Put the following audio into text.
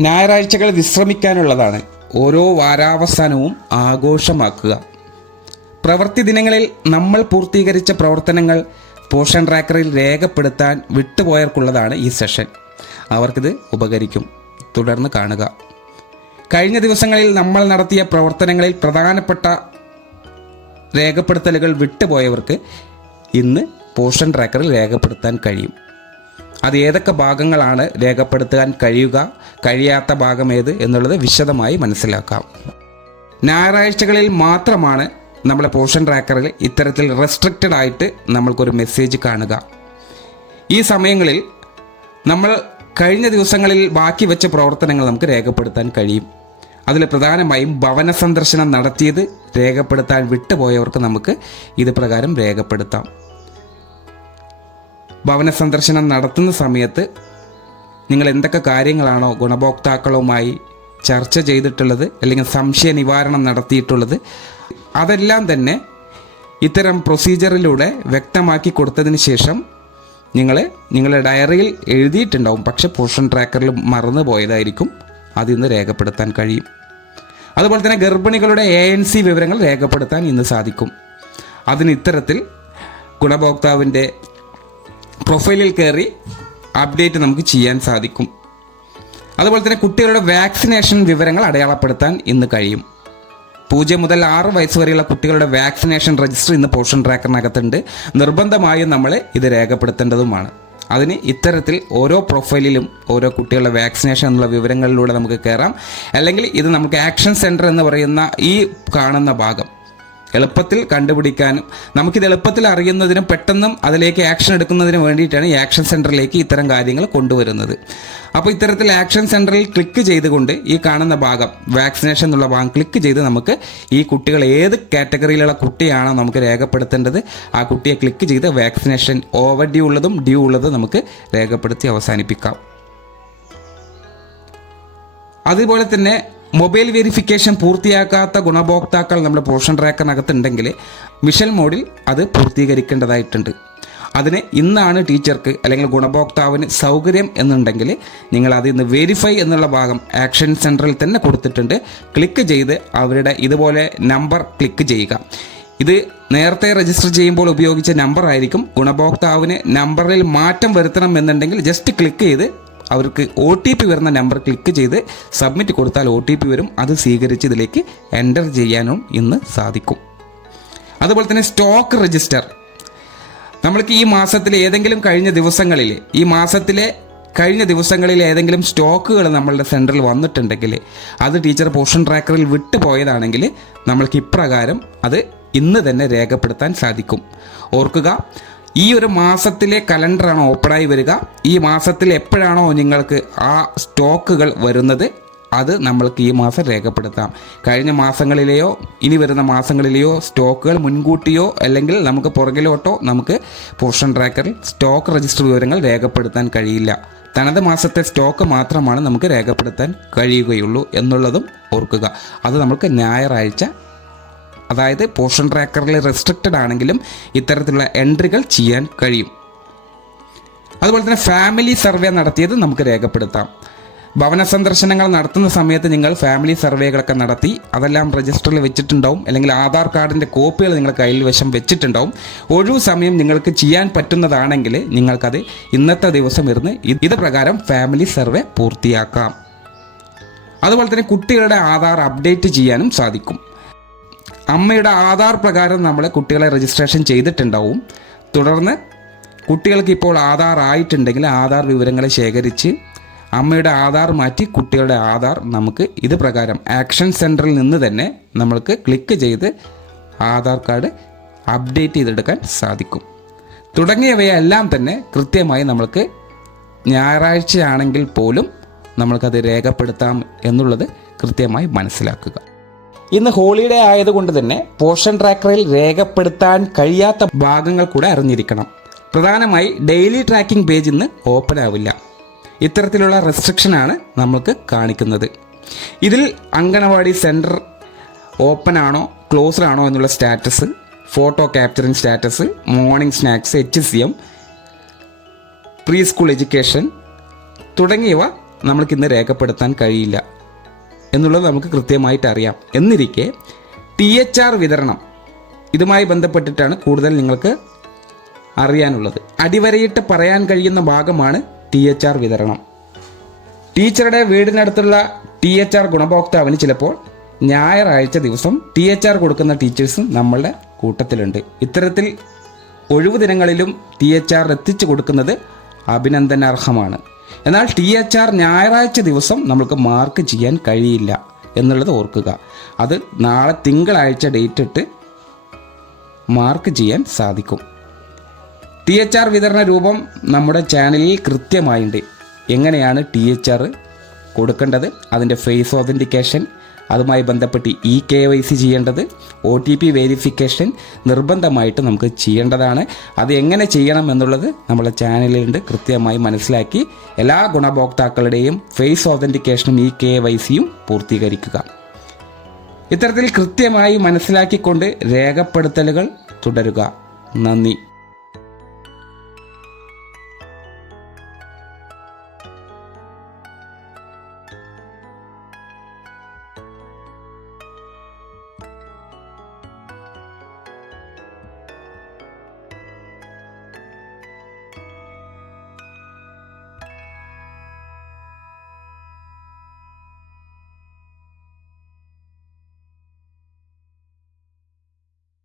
ഞായറാഴ്ചകൾ വിശ്രമിക്കാനുള്ളതാണ് ഓരോ വാരാവസാനവും ആഘോഷമാക്കുക. പ്രവൃത്തി ദിനങ്ങളിൽ നമ്മൾ പൂർത്തീകരിച്ച പ്രവർത്തനങ്ങൾ പോഷൻ ട്രാക്കറിൽ രേഖപ്പെടുത്താൻ വിട്ടുപോയർക്കുള്ളതാണ് ഈ സെഷൻ. അവർക്കിത് ഉപകരിക്കും. തുടർന്ന് കാണുക. കഴിഞ്ഞ ദിവസങ്ങളിൽ നമ്മൾ നടത്തിയ പ്രവർത്തനങ്ങളിൽ പ്രധാനപ്പെട്ട രേഖപ്പെടുത്തലുകൾ വിട്ടുപോയവർക്ക് ഇന്ന് പോഷൻ ട്രാക്കറിൽ രേഖപ്പെടുത്താൻ കഴിയും. അത് ഏതൊക്കെ ഭാഗങ്ങളാണ് രേഖപ്പെടുത്താൻ കഴിയുക കഴിയാത്ത ഭാഗം ഏത് എന്നുള്ളത് വിശദമായി മനസ്സിലാക്കാം. ഞായറാഴ്ചകളിൽ മാത്രമാണ് നമ്മളെ പോഷൻ ട്രാക്കറിൽ ഇത്തരത്തിൽ റെസ്ട്രിക്റ്റഡ് ആയിട്ട് നമ്മൾക്കൊരു മെസ്സേജ് കാണുക. ഈ സമയങ്ങളിൽ നമ്മൾ കഴിഞ്ഞ ദിവസങ്ങളിൽ ബാക്കി വെച്ച പ്രവർത്തനങ്ങൾ നമുക്ക് രേഖപ്പെടുത്താൻ കഴിയും. അതിൽ പ്രധാനമായും ഭവന സന്ദർശനം നടത്തിയത് രേഖപ്പെടുത്താൻ വിട്ടുപോയവർക്ക് നമുക്ക് ഇത് പ്രകാരം രേഖപ്പെടുത്താം. ഭവന സന്ദർശനം നടത്തുന്ന സമയത്ത് നിങ്ങൾ എന്തൊക്കെ കാര്യങ്ങളാണോ ഗുണഭോക്താക്കളുമായി ചർച്ച ചെയ്തിട്ടുള്ളത് അല്ലെങ്കിൽ സംശയ നിവാരണം നടത്തിയിട്ടുള്ളത് അതെല്ലാം തന്നെ ഇത്തരം പ്രൊസീജിയറിലൂടെ വ്യക്തമാക്കി കൊടുത്തതിന് ശേഷം നിങ്ങൾ നിങ്ങളുടെ ഡയറിയിൽ എഴുതിയിട്ടുണ്ടാവും. പക്ഷെ പോഷൻ ട്രാക്കറിൽ മറന്നു പോയതായിരിക്കും അതിന്ന് രേഖപ്പെടുത്താൻ കഴിയും. അതുപോലെ തന്നെ ഗർഭിണികളുടെ എ എൻ സി വിവരങ്ങൾ രേഖപ്പെടുത്താൻ ഇന്ന് സാധിക്കും. അതിന് ഇത്തരത്തിൽ ഗുണഭോക്താവിന്റെ പ്രൊഫൈലിൽ കയറി അപ്ഡേറ്റ് നമുക്ക് ചെയ്യാൻ സാധിക്കും. അതുപോലെ തന്നെ കുട്ടികളുടെ വാക്സിനേഷൻ വിവരങ്ങൾ അടയാളപ്പെടുത്താൻ ഇന്ന് കഴിയും. പൂജ്യം മുതൽ ആറ് വയസ്സ് വരെയുള്ള കുട്ടികളുടെ വാക്സിനേഷൻ രജിസ്റ്റർ ഇന്ന് പോഷൻ ട്രാക്കറിനകത്തുണ്ട് നിർബന്ധമായും നമ്മൾ ഇത് രേഖപ്പെടുത്തേണ്ടതുമാണ്. അതിന് ഇത്തരത്തിൽ ഓരോ പ്രൊഫൈലിലും ഓരോ കുട്ടികളുടെ വാക്സിനേഷൻ എന്നുള്ള വിവരങ്ങളിലൂടെ നമുക്ക് കയറാം അല്ലെങ്കിൽ ഇത് നമുക്ക് ആക്ഷൻ സെന്റർ എന്ന് പറയുന്ന ഈ കാണുന്ന ഭാഗം എളുപ്പത്തിൽ കണ്ടുപിടിക്കാനും നമുക്കിത് എളുപ്പത്തിൽ അറിയുന്നതിനും പെട്ടെന്നും അതിലേക്ക് ആക്ഷൻ എടുക്കുന്നതിനും വേണ്ടിയിട്ടാണ് ഈ ആക്ഷൻ സെന്ററിലേക്ക് ഇത്തരം കാര്യങ്ങൾ കൊണ്ടുവരുന്നത്. അപ്പോൾ ഇത്തരത്തിൽ ആക്ഷൻ സെന്ററിൽ ക്ലിക്ക് ചെയ്തുകൊണ്ട് ഈ കാണുന്ന ഭാഗം വാക്സിനേഷൻ എന്നുള്ള ഭാഗം ക്ലിക്ക് ചെയ്ത് നമുക്ക് ഈ കുട്ടികൾ ഏത് കാറ്റഗറിയിലുള്ള കുട്ടിയാണോ നമുക്ക് രേഖപ്പെടുത്തേണ്ടത് ആ കുട്ടിയെ ക്ലിക്ക് ചെയ്ത് വാക്സിനേഷൻ ഓവർ ഡ്യൂ ഉള്ളതും ഡ്യൂ ഉള്ളതും നമുക്ക് രേഖപ്പെടുത്തി അവസാനിപ്പിക്കാം. അതുപോലെ തന്നെ മൊബൈൽ വെരിഫിക്കേഷൻ പൂർത്തിയാക്കാത്ത ഗുണഭോക്താക്കൾ നമ്മുടെ പോഷൻ ട്രാക്കറിനകത്തുണ്ടെങ്കിൽ മിഷൻ മോഡിൽ അത് പൂർത്തീകരിക്കേണ്ടതായിട്ടുണ്ട്. അതിന് ഇന്നാണ് ടീച്ചർക്ക് അല്ലെങ്കിൽ ഗുണഭോക്താവിന് സൗകര്യം എന്നുണ്ടെങ്കിൽ നിങ്ങൾ അത് ഇന്ന് വെരിഫൈ എന്നുള്ള ഭാഗം ആക്ഷൻ സെന്ററിൽ തന്നെ കൊടുത്തിട്ടുണ്ട്. ക്ലിക്ക് ചെയ്ത് അവരുടെ ഇതുപോലെ നമ്പർ ക്ലിക്ക് ചെയ്യുക. ഇത് നേരത്തെ രജിസ്റ്റർ ചെയ്യുമ്പോൾ ഉപയോഗിച്ച നമ്പർ ആയിരിക്കും ഗുണഭോക്താവിന് നമ്പറിൽ മാറ്റം വരുത്തണം എന്നുണ്ടെങ്കിൽ ജസ്റ്റ് ക്ലിക്ക് ചെയ്ത് അവർക്ക് ഒ ടി പി വരുന്ന നമ്പർ ക്ലിക്ക് ചെയ്ത് സബ്മിറ്റ് കൊടുത്താൽ ഒ ടി പി വരും. അത് സ്വീകരിച്ച് ഇതിലേക്ക് എന്റർ ചെയ്യാനും ഇന്ന് സാധിക്കും. അതുപോലെ തന്നെ സ്റ്റോക്ക് രജിസ്റ്റർ നമ്മൾക്ക് ഈ മാസത്തിലെ ഏതെങ്കിലും കഴിഞ്ഞ ദിവസങ്ങളിൽ ഈ മാസത്തിലെ കഴിഞ്ഞ ദിവസങ്ങളിൽ ഏതെങ്കിലും സ്റ്റോക്കുകൾ നമ്മളുടെ സെന്ററിൽ വന്നിട്ടുണ്ടെങ്കിൽ അത് ടീച്ചർ പോഷൻ ട്രാക്കറിൽ വിട്ടുപോയതാണെങ്കിൽ നമ്മൾക്ക് ഇപ്രകാരം അത് ഇന്ന് തന്നെ രേഖപ്പെടുത്താൻ സാധിക്കും. ഓർക്കുക ഈ ഒരു മാസത്തിലെ കലണ്ടറാണ് ഓപ്പണായി വരിക. ഈ മാസത്തിൽ എപ്പോഴാണോ നിങ്ങൾക്ക് ആ സ്റ്റോക്കുകൾ വരുന്നത് അത് നമ്മൾക്ക് ഈ മാസം രേഖപ്പെടുത്താം. കഴിഞ്ഞ മാസങ്ങളിലെയോ ഇനി വരുന്ന മാസങ്ങളിലെയോ സ്റ്റോക്കുകൾ മുൻകൂട്ടിയോ അല്ലെങ്കിൽ നമുക്ക് പുറകിലോട്ടോ നമുക്ക് പോർഷൻ ട്രാക്കറിൽ സ്റ്റോക്ക് രജിസ്റ്റർ വിവരങ്ങൾ രേഖപ്പെടുത്താൻ കഴിയില്ല. തനത് മാസത്തെ സ്റ്റോക്ക് മാത്രമാണ് നമുക്ക് രേഖപ്പെടുത്താൻ കഴിയുകയുള്ളൂ എന്നുള്ളതും ഓർക്കുക. അത് നമുക്ക് ഞായറാഴ്ച അതായത് പോർഷൻ ട്രാക്കറിൽ റെസ്ട്രിക്റ്റഡ് ആണെങ്കിലും ഇത്തരത്തിലുള്ള എൻട്രികൾ ചെയ്യാൻ കഴിയും. അതുപോലെ തന്നെ ഫാമിലി സർവേ നടത്തിയത് നമുക്ക് രേഖപ്പെടുത്താം. ഭവന സന്ദർശനങ്ങൾ നടത്തുന്ന സമയത്ത് നിങ്ങൾ ഫാമിലി സർവേകളൊക്കെ നടത്തി അതെല്ലാം രജിസ്റ്ററിൽ വെച്ചിട്ടുണ്ടാവും അല്ലെങ്കിൽ ആധാർ കാർഡിന്റെ കോപ്പികൾ നിങ്ങൾ കയ്യിൽ വശം വെച്ചിട്ടുണ്ടാവും. ഒഴിവ് സമയം നിങ്ങൾക്ക് ചെയ്യാൻ പറ്റുന്നതാണെങ്കിൽ നിങ്ങൾക്കത് ഇന്നത്തെ ദിവസം ഇരുന്ന് ഇത് പ്രകാരം ഫാമിലി സർവേ പൂർത്തിയാക്കാം. അതുപോലെ തന്നെ കുട്ടികളുടെ ആധാർ അപ്ഡേറ്റ് ചെയ്യാനും സാധിക്കും. അമ്മയുടെ ആധാർ പ്രകാരം നമ്മൾ കുട്ടികളെ രജിസ്ട്രേഷൻ ചെയ്തിട്ടുണ്ടാവും. തുടർന്ന് കുട്ടികൾക്ക് ഇപ്പോൾ ആധാർ ആയിട്ടുണ്ടെങ്കിൽ ആധാർ വിവരങ്ങൾ ശേഖരിച്ച് അമ്മയുടെ ആധാർ മാറ്റി കുട്ടികളുടെ ആധാർ നമുക്ക് ഇത് പ്രകാരം ആക്ഷൻ സെന്ററിൽ നിന്ന് തന്നെ നമ്മൾക്ക് ക്ലിക്ക് ചെയ്ത് ആധാർ കാർഡ് അപ്ഡേറ്റ് ചെയ്തെടുക്കാൻ സാധിക്കും. തുടങ്ങിയവയെല്ലാം തന്നെ കൃത്യമായി നമ്മൾക്ക് ഞായറാഴ്ചയാണെങ്കിൽ പോലും നമ്മൾക്കത് രേഖപ്പെടുത്താം എന്നുള്ളത് കൃത്യമായി മനസ്സിലാക്കുക. ഇന്ന് ഹോളിഡേ ആയതുകൊണ്ട് തന്നെ പോഷൻ ട്രാക്കറിൽ രേഖപ്പെടുത്താൻ കഴിയാത്ത ഭാഗങ്ങൾ കൂടെ അറിഞ്ഞിരിക്കണം. പ്രധാനമായി ഡെയിലി ട്രാക്കിംഗ് പേജ് ഇന്ന് ഓപ്പൺ ആവില്ല. ഇത്തരത്തിലുള്ള റെസ്ട്രിക്ഷനാണ് നമ്മൾക്ക് കാണിക്കുന്നത്. ഇതിൽ അങ്കണവാടി സെന്റർ ഓപ്പൺ ആണോ ക്ലോസ്ഡ് ആണോ എന്നുള്ള status photo capturing status morning snacks H C M pre school education തുടങ്ങിയവ നമ്മൾക്കിന്ന് രേഖപ്പെടുത്താൻ കഴിയില്ല. എന്നുള്ളത് നമുക്ക് കൃത്യമായിട്ട് അറിയാം. എന്നിരിക്കെ ടി എച്ച് ആർ വിതരണം ഇതുമായി ബന്ധപ്പെട്ടിട്ടാണ് കൂടുതൽ നിങ്ങൾക്ക് അറിയാനുള്ളത്. അടിവരയിട്ട് പറയാൻ കഴിയുന്ന ഭാഗമാണ് ടി എച്ച് ആർ വിതരണം. ടീച്ചറുടെ വീടിനടുത്തുള്ള ടി എച്ച് ആർ ഗുണഭോക്താവിന് ചിലപ്പോൾ ഞായറാഴ്ച ദിവസം ടി എച്ച് ആർ കൊടുക്കുന്ന ടീച്ചേഴ്സും നമ്മളുടെ കൂട്ടത്തിലുണ്ട്. ഇത്തരത്തിൽ ഒഴിവു ദിനങ്ങളിലും ടി എച്ച് ആർ എത്തിച്ചു കൊടുക്കുന്നത് അഭിനന്ദനാർഹമാണ്. എന്നാൽ ടി എച്ച് ആർ ഞായറാഴ്ച ദിവസം നമ്മൾക്ക് മാർക്ക് ചെയ്യാൻ കഴിയില്ല എന്നുള്ളത് ഓർക്കുക. അത് നാളെ തിങ്കളാഴ്ച ഡേറ്റ് ഇട്ട് മാർക്ക് ചെയ്യാൻ സാധിക്കും. ടി എച്ച് ആർ വിതരണ രൂപം നമ്മുടെ ചാനലിൽ കൃത്യമായിട്ടുണ്ട് എങ്ങനെയാണ് ടി എച്ച് ആർ കൊടുക്കേണ്ടത്? അതിന്റെ ഫേസ് ഓതന്റിക്കേഷൻ അതുമായി ബന്ധപ്പെട്ട് ഇ കെ വൈ സി ചെയ്യേണ്ടത് ഒ ടി പി വെരിഫിക്കേഷൻ നിർബന്ധമായിട്ട് നമുക്ക് ചെയ്യേണ്ടതാണ്. അത് എങ്ങനെ ചെയ്യണം എന്നുള്ളത് നമ്മളെ ചാനലിലുണ്ട്. കൃത്യമായി മനസ്സിലാക്കി എല്ലാ ഗുണഭോക്താക്കളുടെയും ഫേസ് ഓതന്റിക്കേഷനും ഇ കെ വൈ സിയും പൂർത്തീകരിക്കുക. ഇത്തരത്തിൽ കൃത്യമായി മനസ്സിലാക്കിക്കൊണ്ട് രേഖപ്പെടുത്തലുകൾ തുടരുക. നന്ദി.